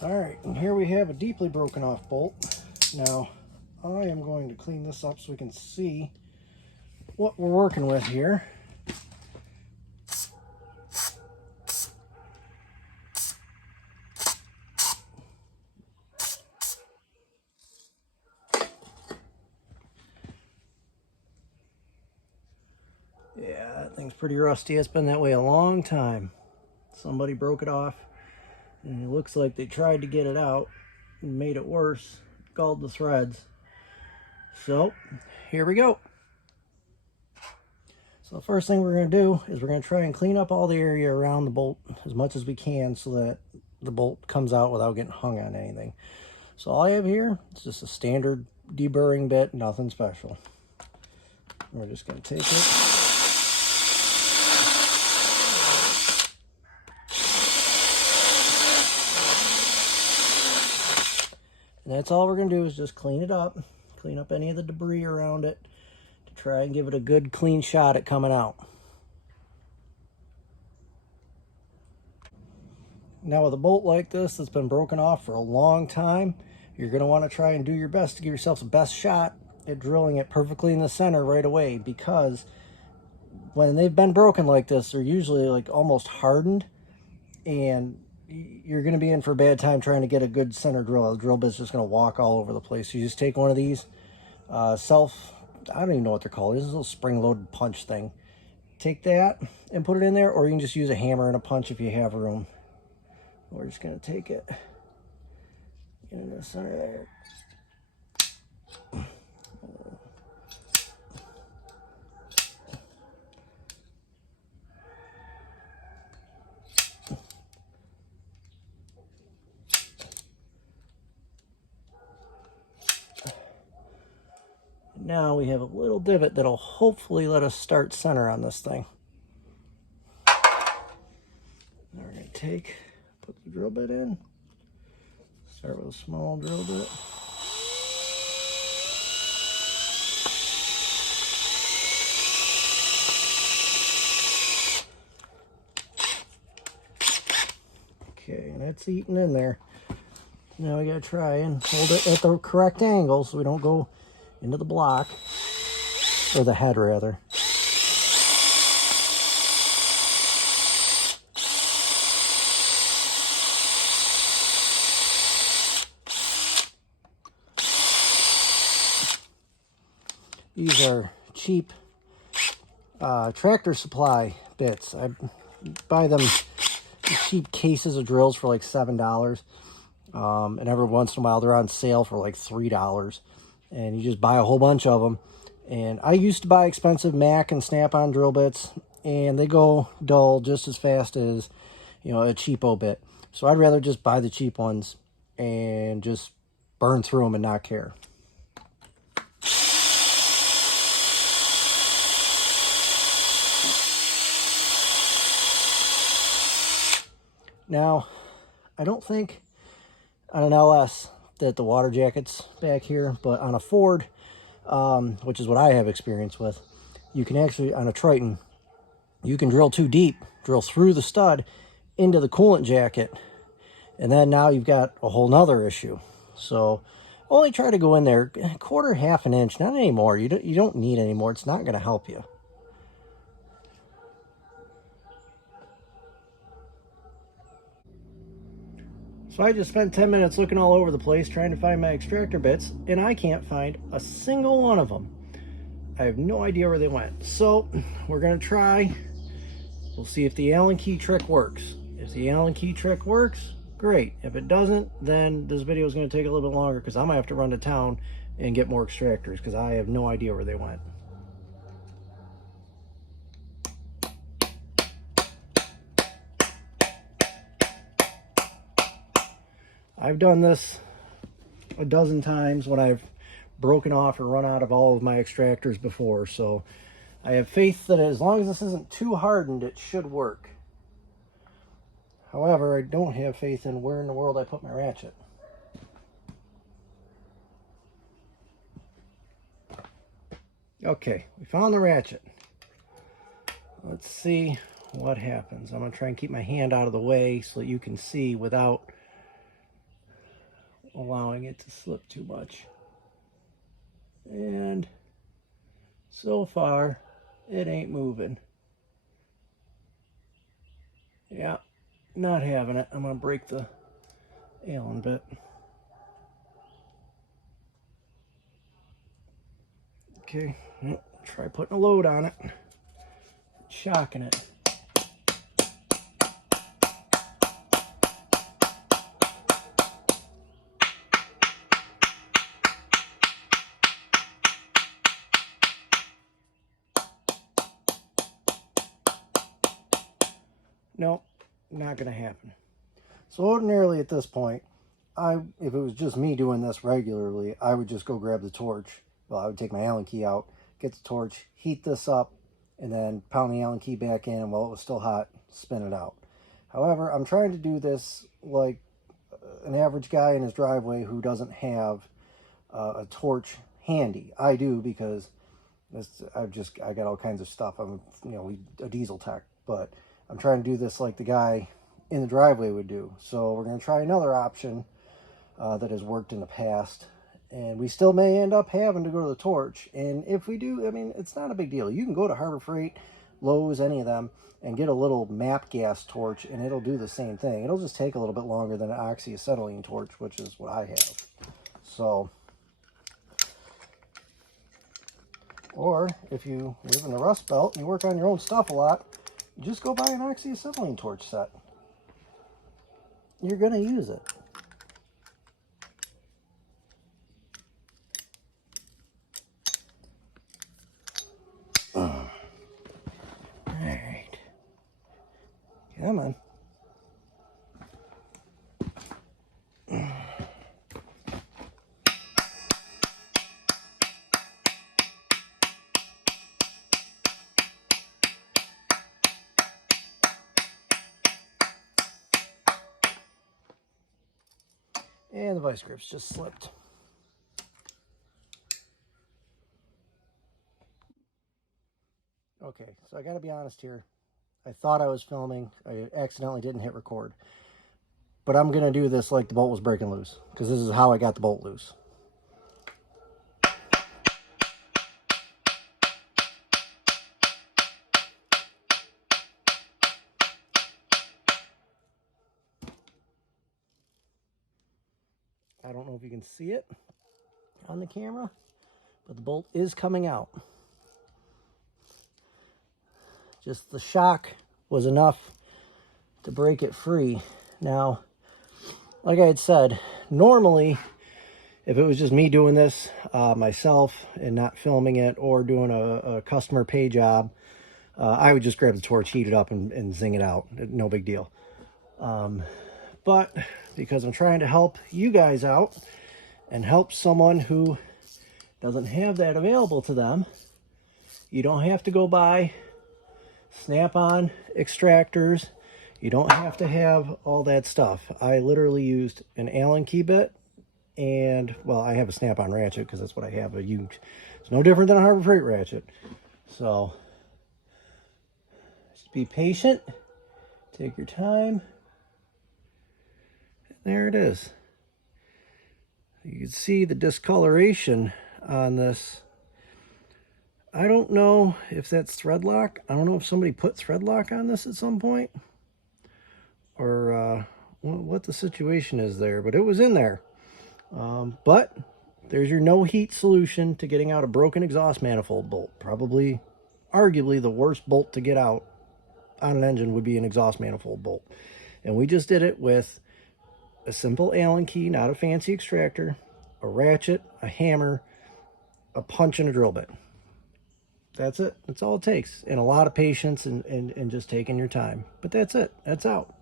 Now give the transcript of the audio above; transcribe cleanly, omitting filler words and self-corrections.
All right, and here we have a deeply broken off bolt. Now, I am going to clean this up so we can see what we're working with here. Yeah, that thing's pretty rusty. It's been that way a long time. Somebody broke it off, and it looks like they tried to get it out and made it worse, galled the threads. So, here we go. So the first thing we're going to do is we're going to try and clean up all the area around the bolt as much as we can so that the bolt comes out without getting hung on anything. So all I have here is just a standard deburring bit, nothing special. We're just going to take it. And that's all we're going to do is just clean it up, clean up any of the debris around it to try and give it a good clean shot at coming out. Now with a bolt like this that's been broken off for a long time, you're going to want to try and do your best to give yourself the best shot at drilling it perfectly in the center right away, because when they've been broken like this, they're usually like almost hardened, and you're going to be in for a bad time trying to get a good center drill. The drill bit's just going to walk all over the place. So you just take one of these I don't even know what they're called. This is a little spring-loaded punch thing. Take that and put it in there, or you can just use a hammer and a punch if you have room. We're just going to take it in the center there. Now we have a little divot that'll hopefully let us start center on this thing. Now we're going to put the drill bit in. Start with a small drill bit. Okay, and it's eating in there. Now we got to try and hold it at the correct angle so we don't go into the block, or the head rather. These are cheap Tractor Supply bits. I buy them cheap cases of drills for like $7, and every once in a while they're on sale for like $3, and you just buy a whole bunch of them. And I used to buy expensive Mac and Snap-on drill bits, and they go dull just as fast as, you know, a cheapo bit. So I'd rather just buy the cheap ones and just burn through them and not care. Now, I don't think on an LS that the water jacket's back here, but on a Ford, which is what I have experience with, you can actually, on a Triton, you can drill too deep, drill through the stud into the coolant jacket, and then now you've got a whole nother issue. So only try to go in there a quarter, half an inch, not anymore. You don't need any more. It's not going to help you. So I just spent 10 minutes looking all over the place trying to find my extractor bits, and I can't find a single one of them. I have no idea where they went. So we're going to try. We'll see if the Allen key trick works. If the Allen key trick works, great. If it doesn't, then this video is going to take a little bit longer because I'm going to have to run to town and get more extractors because I have no idea where they went. I've done this a dozen times when I've broken off or run out of all of my extractors before, so I have faith that as long as this isn't too hardened, it should work. However, I don't have faith in where in the world I put my ratchet. Okay, we found the ratchet. Let's see what happens. I'm going to try and keep my hand out of the way so that you can see without allowing it to slip too much. And so far, it ain't moving. Yeah, not having it. I'm going to break the Allen bit. Okay, try putting a load on it. Shocking it. Nope, not going to happen. So ordinarily at this point, if it was just me doing this regularly, I would just go grab the torch. Well, I would take my Allen key out, get the torch, heat this up, and then pound the Allen key back in, and while it was still hot, spin it out. However, I'm trying to do this like an average guy in his driveway who doesn't have a torch handy. I do, because I got all kinds of stuff. I'm a diesel tech, but I'm trying to do this like the guy in the driveway would do. So we're going to try another option that has worked in the past, and we still may end up having to go to the torch. And if we do, I mean, it's not a big deal. You can go to Harbor Freight, Lowe's, any of them, and get a little MAP gas torch, and it'll do the same thing. It'll just take a little bit longer than an oxyacetylene torch, which is what I have. So, or if you live in the Rust Belt and you work on your own stuff a lot, just go buy an oxyacetylene torch set. You're going to use it. All right. Come on. And the vice grips just slipped. Okay, so I got to be honest here. I thought I was filming. I accidentally didn't hit record. But I'm going to do this like the bolt was breaking loose, because this is how I got the bolt loose. I don't know if you can see it on the camera, but the bolt is coming out. Just the shock was enough to break it free. Now, like I had said, normally, if it was just me doing this myself and not filming it or doing a customer pay job, I would just grab the torch, heat it up, and zing it out. No big deal. But because I'm trying to help you guys out and help someone who doesn't have that available to them, you don't have to go buy snap-on extractors. You don't have to have all that stuff. I literally used an Allen key bit, and, well, I have a snap-on ratchet because that's what I have. It's no different than a Harbor Freight ratchet. So, just be patient. Take your time. There it is. You can see the discoloration on this. I don't know if that's thread lock. I don't know if somebody put thread lock on this at some point, or what the situation is there, but it was in there. But there's your no heat solution to getting out a broken exhaust manifold bolt. Probably, arguably, the worst bolt to get out on an engine would be an exhaust manifold bolt. And we just did it with a simple Allen key, not a fancy extractor, a ratchet, a hammer, a punch, and a drill bit. That's it. That's all it takes. And a lot of patience and just taking your time. But that's it. That's out.